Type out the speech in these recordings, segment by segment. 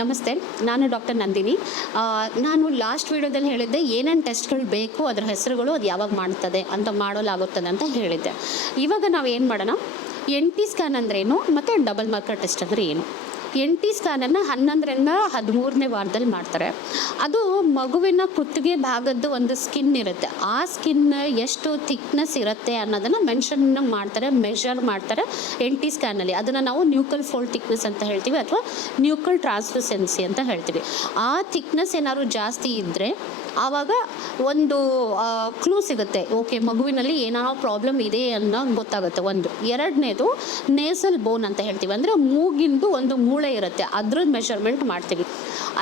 ನಮಸ್ತೆ. ನಾನು ಡಾಕ್ಟರ್ ನಂದಿನಿ. ನಾನು ಲಾಸ್ಟ್ ವೀಡಿಯೋದಲ್ಲಿ ಹೇಳಿದ್ದೆ ಏನೇನು ಟೆಸ್ಟ್ಗಳು ಬೇಕು, ಅದರ ಹೆಸರುಗಳು, ಅದು ಯಾವಾಗ ಮಾಡ್ತದೆ ಅಂತ ಮಾಡಲಾಗುತ್ತದೆ ಅಂತ ಹೇಳಿದ್ದೆ. ಇವಾಗ ನಾವು ಏನು ಮಾಡೋಣ, NT ಸ್ಕ್ಯಾನ್ ಅಂದ್ರೇನು ಮತ್ತು ಡಬಲ್ ಮಾರ್ಕರ್ ಟೆಸ್ಟ್ ಅಂದರೆ ಏನು. NT ಸ್ಕ್ಯಾನನ್ನು 11ರಿಂದ 13ನೇ ವಾರದಲ್ಲಿ ಮಾಡ್ತಾರೆ. ಅದು ಮಗುವಿನ ಕುತ್ತಿಗೆ ಭಾಗದ್ದು ಒಂದು ಸ್ಕಿನ್ ಇರುತ್ತೆ, ಆ ಸ್ಕಿನ್ ಎಷ್ಟು ಥಿಕ್ನೆಸ್ ಇರುತ್ತೆ ಅನ್ನೋದನ್ನು ಮೆನ್ಷನ್ ಮಾಡ್ತಾರೆ, ಮೆಷರ್ ಮಾಡ್ತಾರೆ NT ಸ್ಕ್ಯಾನಲ್ಲಿ. ಅದನ್ನು ನಾವು ನ್ಯೂಕಲ್ ಫೋಲ್ಡ್ ಥಿಕ್ನೆಸ್ ಅಂತ ಹೇಳ್ತೀವಿ, ಅಥವಾ ನ್ಯೂಕಲ್ ಟ್ರಾನ್ಸ್ಲೂಸೆನ್ಸಿ ಅಂತ ಹೇಳ್ತೀವಿ. ಆ ಥಿಕ್ನೆಸ್ ಏನಾದ್ರು ಜಾಸ್ತಿ ಇದ್ದರೆ ಆವಾಗ ಒಂದು ಕ್ಲೂ ಸಿಗುತ್ತೆ, ಓಕೆ ಮಗುವಿನಲ್ಲಿ ಏನಾದ್ರು ಪ್ರಾಬ್ಲಮ್ ಇದೆ ಅನ್ನೋ ಗೊತ್ತಾಗುತ್ತೆ. ಒಂದು ಎರಡನೇದು ನೇಸಲ್ ಬೋನ್ ಅಂತ ಹೇಳ್ತೀವಿ, ಅಂದರೆ ಮೂಗಿಂದು ಒಂದು ಮೂಳೆ ಇರುತ್ತೆ, ಅದ್ರದ್ದು ಮೆಷರ್ಮೆಂಟ್ ಮಾಡ್ತೀವಿ.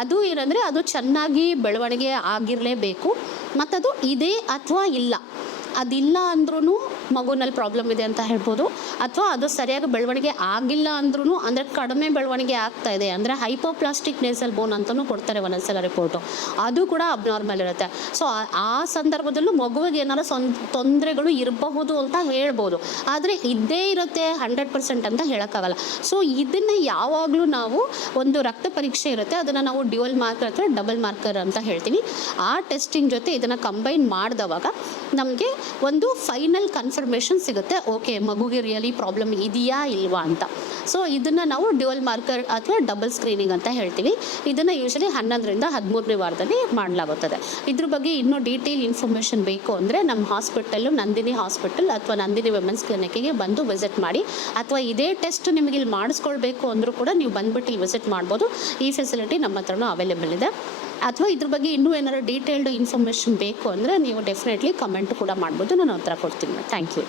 ಅದು ಏನಂದರೆ ಅದು ಚೆನ್ನಾಗಿ ಬೆಳವಣಿಗೆ ಆಗಿರಲೇಬೇಕು, ಮತ್ತದು ಇದೆ ಅಥವಾ ಇಲ್ಲ. ಅದಿಲ್ಲ ಅಂದ್ರೂ ಮಗುನಲ್ಲಿ ಪ್ರಾಬ್ಲಮ್ ಇದೆ ಅಂತ ಹೇಳ್ಬೋದು, ಅಥವಾ ಅದು ಸರಿಯಾಗಿ ಬೆಳವಣಿಗೆ ಆಗಿಲ್ಲ ಅಂದ್ರೂ, ಅಂದರೆ ಕಡಿಮೆ ಬೆಳವಣಿಗೆ ಆಗ್ತಾ ಇದೆ ಅಂದರೆ ಹೈಪೋಪ್ಲಾಸ್ಟಿಕ್ ನೇಸಲ್ ಬೋನ್ ಅಂತಲೂ ಕೊಡ್ತಾರೆ ಒಂದೊಂದ್ಸಲ ರಿಪೋರ್ಟು, ಅದು ಕೂಡ ಅಬ್ನಾರ್ಮಲ್ ಇರುತ್ತೆ. ಸೊ ಆ ಸಂದರ್ಭದಲ್ಲೂ ಮಗುವಿಗೆ ಏನಾರು ತೊಂದರೆಗಳು ಇರಬಹುದು ಅಂತ ಹೇಳ್ಬೋದು, ಆದರೆ ಇದ್ದೇ ಇರುತ್ತೆ 100% ಅಂತ ಹೇಳೋಕ್ಕಾಗಲ್ಲ. ಸೊ ಇದನ್ನು ಯಾವಾಗಲೂ ನಾವು ಒಂದು ರಕ್ತ ಪರೀಕ್ಷೆ ಇರುತ್ತೆ, ಅದನ್ನು ನಾವು ಡ್ಯುಯಲ್ ಮಾರ್ಕರ್ ಅಥವಾ ಡಬಲ್ ಮಾರ್ಕರ್ ಅಂತ ಹೇಳ್ತೀವಿ. ಆ ಟೆಸ್ಟಿಂಗ್ ಜೊತೆ ಇದನ್ನು ಕಂಬೈನ್ ಮಾಡಿದವಾಗ ನಮಗೆ ಒಂದು ಫೈನಲ್ ಕನ್ಫರ್ಮೇಷನ್ ಸಿಗುತ್ತೆ, ಓಕೆ ಮಗುಗೆ ರಿಯಲಿ ಪ್ರಾಬ್ಲಮ್ ಇದೆಯಾ ಇಲ್ವಾ ಅಂತ. ಸೊ ಇದನ್ನು ನಾವು ಡ್ಯುಯಲ್ ಮಾರ್ಕರ್ ಅಥವಾ ಡಬಲ್ ಸ್ಕ್ರೀನಿಂಗ್ ಅಂತ ಹೇಳ್ತೀವಿ. ಇದನ್ನು ಯೂಶಲಿ 11ರಿಂದ 13ನೇ ವಾರದಲ್ಲಿ ಮಾಡಲಾಗುತ್ತದೆ. ಇದ್ರ ಬಗ್ಗೆ ಇನ್ನೂ ಡೀಟೇಲ್ ಇನ್ಫಾರ್ಮೇಷನ್ ಬೇಕು ಅಂದರೆ ನಮ್ಮ ಹಾಸ್ಪಿಟಲ್ಲು ನಂದಿನಿ ಹಾಸ್ಪಿಟಲ್ ಅಥವಾ ನಂದಿನಿ ವುಮೆನ್ಸ್ ಕ್ಲಿನಿಕ್ಕಿಗೆ ಬಂದು ವಿಸಿಟ್ ಮಾಡಿ, ಅಥವಾ ಇದೇ ಟೆಸ್ಟ್ ನಿಮಗೆ ಇಲ್ಲಿ ಮಾಡಿಸ್ಕೊಳ್ಬೇಕು ಅಂದರೂ ಕೂಡ ನೀವು ಬಂದುಬಿಟ್ಟು ಇಲ್ಲಿ ವಿಸಿಟ್ ಮಾಡ್ಬೋದು. ಈ ಫೆಸಿಲಿಟಿ ನಮ್ಮ ಹತ್ರನೂ ಅವೈಲೇಬಲ್ ಇದೆ. ಅಥವಾ ಇದ್ರ ಬಗ್ಗೆ ಇನ್ನೂ ಏನಾದ್ರು ಡೀಟೇಲ್ಡ್ ಇನ್ಫಾರ್ಮೇಷನ್ ಬೇಕು ಅಂದರೆ ನೀವು ಡೆಫಿನೆಟ್ಲಿ ಕಮೆಂಟ್ ಕೂಡ ಮಾಡ್ಬೋದು, ನಾನು ಉತ್ತರ ಕೊಡ್ತೀನಿ. Thank you.